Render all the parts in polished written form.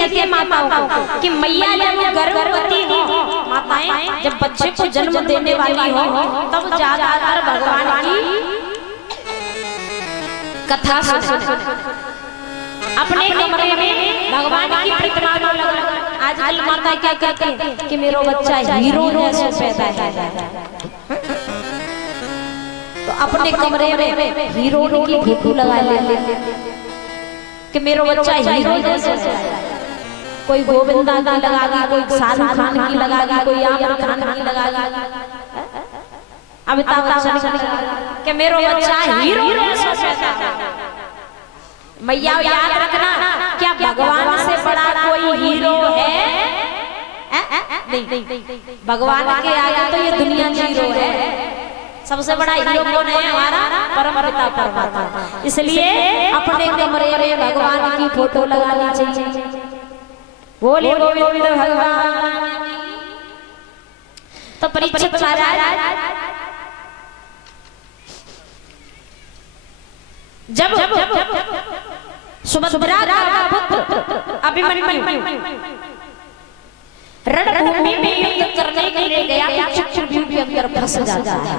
कहती है माताओं को कि मैया जब गर्भवती हो, माताएं जब बच्चे को जन्म देने वाली हो तब ज्यादातर भगवान की कथा सुने। अपने कमरे में भगवान की प्रतिमा को लगा। आजकल माता क्या कहती है कि मेरा बच्चा हीरो जैसा पैदा है, तो अपने कमरे में हीरो की फोटो लगा ले कि मेरा बच्चा हीरो जैसा है। कोई गोविंदा की लगागी, कोई शाहरुख खान की लगागी, कोई आमिर खान की लगागी, अमिताभ बच्चन कि मेरा बच्चा हीरो जैसा है। मैया याद रखना, क्या भगवान से बड़ा कोई हीरो है? नहीं, भगवान के आगे तो ये दुनिया जीरो है। सबसे बड़ा हीरो कौन है? हमारा परम पिता परमात्मा। इसलिए अपने कमरे में भगवान की फोटो लगानी चाहिए। बोले गोविंद भगवान। तो परीक्षित महाराज जब सुभद्रा का पुत्र अभिमन्यु रणभूमि में युद्ध करने के लिए गया, चक्रव्यूह के अंदर फंस जाता है।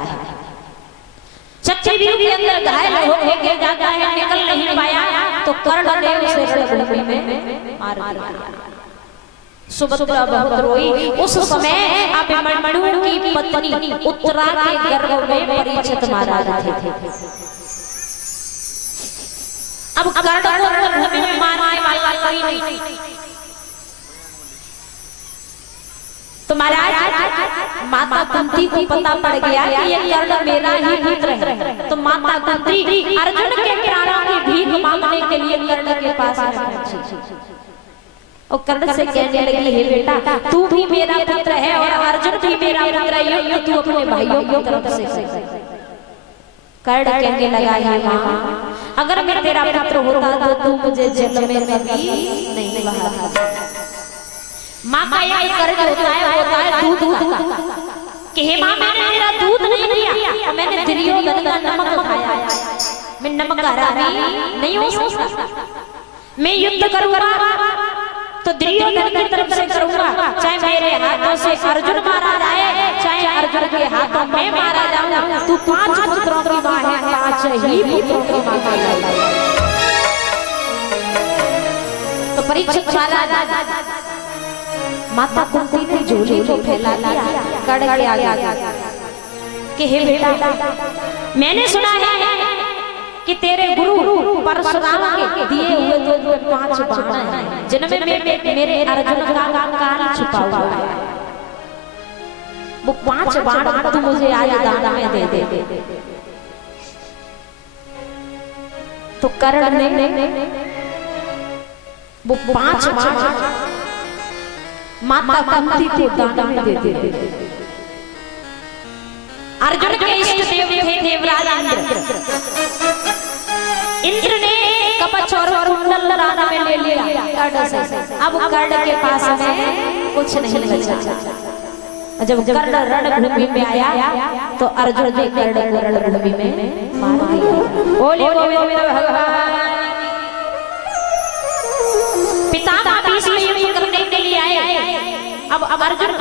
चक्रव्यूह के अंदर घायल होकर जाता है, निकल नहीं पाया तो कर्ण ने उसे रणभूमि में मार दिया। सुभद्रा बहुत रोई। उस समय अभिमन्यु की पत्नी उत्तरा के गर्भ में परीक्षित महाराज थे। अब कर्ण को रणभूमि में मारने वाला कोई नहीं, तो महाराज माता कुंती को पता पड़ गया कि ये कर्ण मेरा ही पुत्र है। तो माता कुंती अर्जुन के प्राणों की भीख मांगने के लिए कर्ण के पास पहुंची और कर्ण से कहने लगी, हे बेटा तू भी मेरा पुत्र है और अर्जुन भी मेरा पुत्र है, तू अपने भाइयों की तरफ से। कर्ण कहने लगा, हे मां अगर मैं तेरा पुत्र होता तो तू मुझे जेल में कभी नहीं बहाता। मां का यह कर्ज होता है दूध कि हे मां मैंने तेरा दूध नहीं पिया, मैंने दुर्योधन का नमक खाया, मैं नमक हरामी नहीं हो सकता। मैं युद्ध करूंगा तो दुर्योधन की तरफ से करूंगा, चाहे मेरे हाथों से अर्जुन मारा जाए, चाहे अर्जुन के हाथों में मारा जाऊं। तू 5 पुत्रों की मां है, 5 ही पुत्रों की मां है। तो परीक्षित महाराज माता कुंती ने झोली को फैला दिया कर्ण के आगे कि हे बेटा मैंने सुना है कि तेरे गुरु परशुराम के दिए हुए तो 5 बाण हैं जिनमें मेरे अर्जुन का कान छुपा हुआ है। वो 5 बाण तू मुझे आज दान में दे दे। तो कर्ण ने वो 5 बाण माता कुंती को दान में दे दे। अर्जुन के इष्ट देव थे देवराज इंद्र ने कवच और कुंडल दान में ले लिया कर्ण से। अब कर्ण के पास में कुछ नहीं बचा। जब कर्ण रणभूमि में आया तो अर्जुन ने कर्ण को रणभूमि में मार दिया। बोले गोविंद भगवान। पिता बीच में युद्ध करने के लिए आए। अब अर्जुन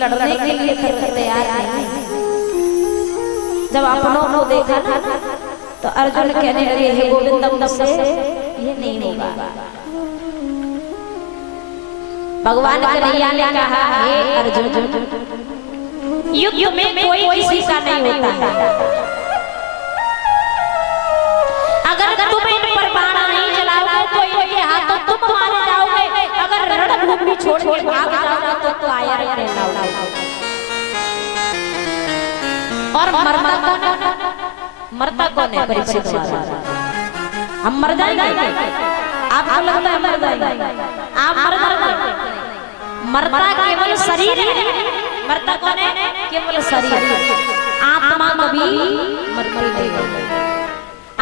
लड़ने के लिए तैयार नहीं। जब अपनों को देखा ना तो अर्जुन कहने लगे, हे गोविंद मुझसे ये नहीं होगा। भगवान कन्हैया ने कहा, हे अर्जुन युद्ध में कोई किसी का नहीं होता है। अगर तुम इन पर बाण नहीं चलाओगे तो इनके हाथों तुम मारे जाओगे। अगर रणभूमि छोड़ के भाग जाओगे तो कायर कहलाओगे। और मरता कौन है? परीक्षित महाराज। हम मर जाएंगे? आपको लगता है मर जाएंगे? आप मरता केवल शरीर है। मरता कौन है? केवल शरीर। आत्मा कभी मरती नहीं।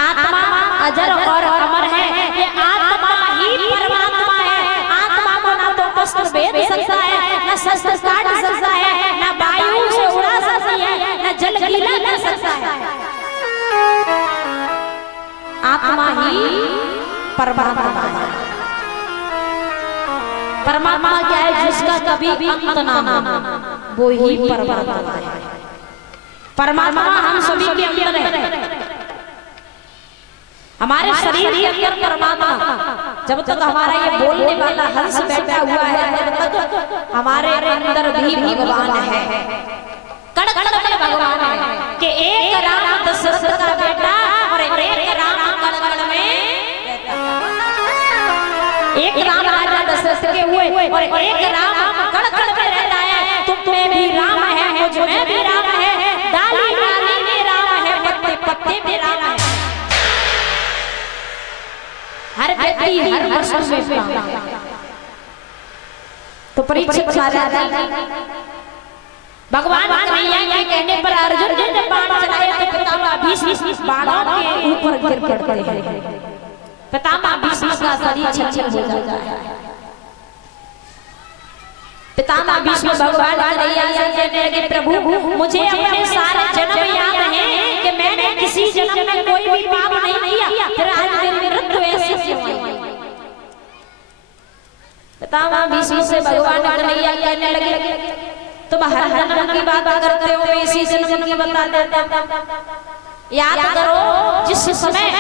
आत्मा अजर और अमर है। ये आत्मा ही परमात्मा है। आत्मा को ना तो वस्त्र भेद सकता है, ना शस्त्र काट सकता है, ना वायु से उड़ा सकती है, ना जल गीला कर सकता है। आत्मा ही परमात्मा है। परमात्मा क्या है? जिसका कभी अंत ना हो, वो ही परमात्मा है। परमात्मा हम सभी के अंदर है, हमारे शरीर के अंदर परमात्मा। जब तक हमारा ये बोलने वाला हंस बैठा हुआ है, तब तक हमारे अंदर भी भगवान है। कण कण में भगवान है कि एक राम दशरथ का बेटा और एक राम कण कण में, एक राम राजा दशरथ के हुए और एक राम कण कण में रहता है। तुम में भी राम है, मुझ में भी राम है, डाली डाली में राम है, पत्ते पत्ते में राम है। हर व्यक्ति हर वस्तु में राम है। तो परीक्षित महाराज भगवान कन्हैया के कहने पर अर्जुन ने जब बाण चलाया तो पितामह भीष्म बाणों के ऊपर गिर पड़ते हैं। पितामह भीष्म का शरीर छलछल हो जाता है। पितामह भीष्म भगवान कन्हैया से कहने लगे, प्रभु मुझे अपने सारे जन्म याद हैं कि मैंने किसी जन्म में कोई भी पाप नहीं किया, फिर आज मेरी मृत्यु ऐसे क्यों हुई? पितामह भीष्म से भगवान कन्हैया कहने लगे, तुम हर जन्म की बात करते हो, मैं इसी जन्म की बता देता। याद करो, जिस समय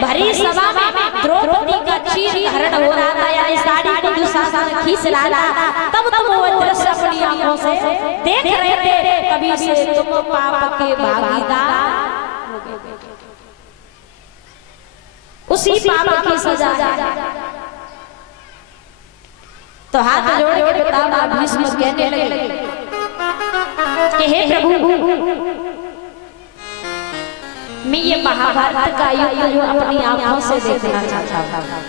भरी सभा में द्रौपदी का चीर हरण हो रहा था, यानी साड़ी को दुशासन खींच रहा था, तब तुम वो दृश्य अपनी आंखों से देख रहे थे। तभी से तुम पाप के भागीदार हो गए, उसी पाप की सजा है। तो हाथ जोड़ के पितामह भीष्म कहने लगे कि हे प्रभु, मैं ये महाभारत का युद्ध जो अपनी आंखों से देखना चाहता हूँ।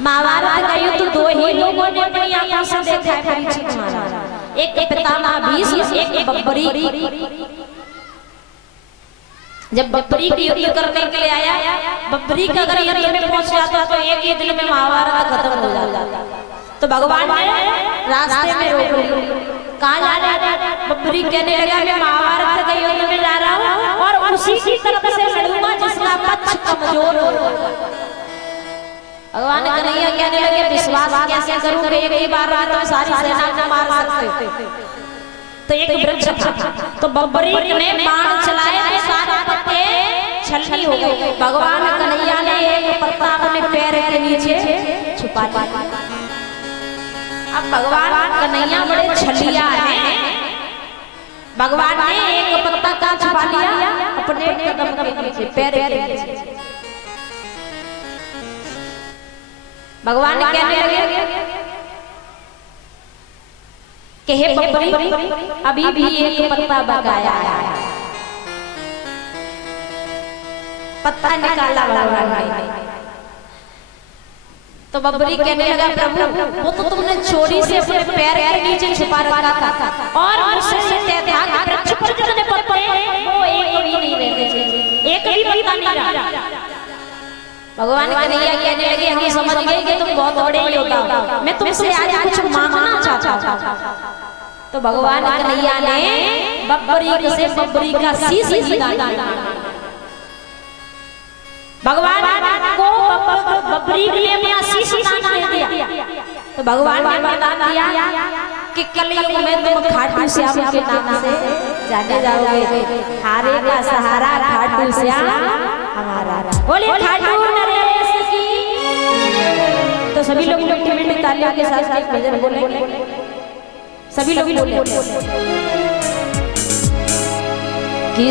महाभारत का युद्ध दो ही लोगों ने अपनी आंखों से देखा है परीक्षित महाराज, एक पितामह भीष्म, एक बब्बरी। जब बब्बरी की युद्ध करने के लिए आया, बब्बरी का अगर युद्ध में पहुंच जाता तो एक ही दिन में महाभारत खत्म हो जाता। तो भगवान ने रास्ते में रोक लिया। कहाँ जा रहे हैं? बब्बरी कहने लगा, मैं महाभारत के युद्ध में जा रहा हूँ और उसी की तरफ से लड़ूंगा जिसका पक्ष कमजोर हो। भगवान कन्हैया कहने लगे, विश्वास कैसे करूं कि एक ही बार में तुम सारी सेना को मार सकते? तो एक वृक्ष था, तो बब्बरी ने बाण चलाए तो सारे पत्ते छलनी हो गए। भगवान कन्हैया ने एक पत्ता अपने पैर के नीचे छुपा लिया। अब भगवान कन्हैया बड़े छलिया हैं, भगवान ने एक पत्ता का छुपा लिया अपने कदम के नीचे, पैर के नीचे। भगवान ने कहने लगे कि हे बब्बरी, अभी भी एक पत्ता बकाया है। पत्ता निकाला भगवान ने। तो बब्बरी कहने लगा, प्रभु वो तो तुमने चोरी से अपने पैर के नीचे छुपा रखा था और मुझसे कहते थे कि वृक्ष पर जितने पत्ते वो एक भी नहीं रहते, एक भी पत्ता नहीं रहा। भगवान कन्हैया कहने लगे, हम समझ गए कि तुम बहुत बड़े योद्धा हो, मैं तुमसे आज कुछ मांगना चाहता हूँ। तो भगवान कन्हैया ने बब्बरी से बब्बरी का शीश निकाला। भगवान को बब्बरी ने अपना शीश दे दिया। तो भगवान ने बता दिया कि कलयुग में तुम खाटू श्याम के नाम से जाने जाओगे। हारे का सहारा खाटू श्याम हमारा। बोले खाटू नरेश की। तो सभी लोग मीठी मीठी तालियों के साथ भजन बोलेंगे। सभी लोग बोले।